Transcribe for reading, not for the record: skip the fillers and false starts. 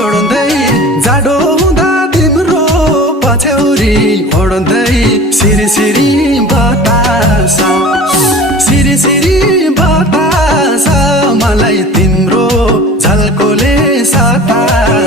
जोड्दै जाडो हुँदा तिम्रो पछ्यौरी ओड्दै सिरी सिरी बतास सिरी सिरी बतास मलाई तिम्रो झल्कोले सतास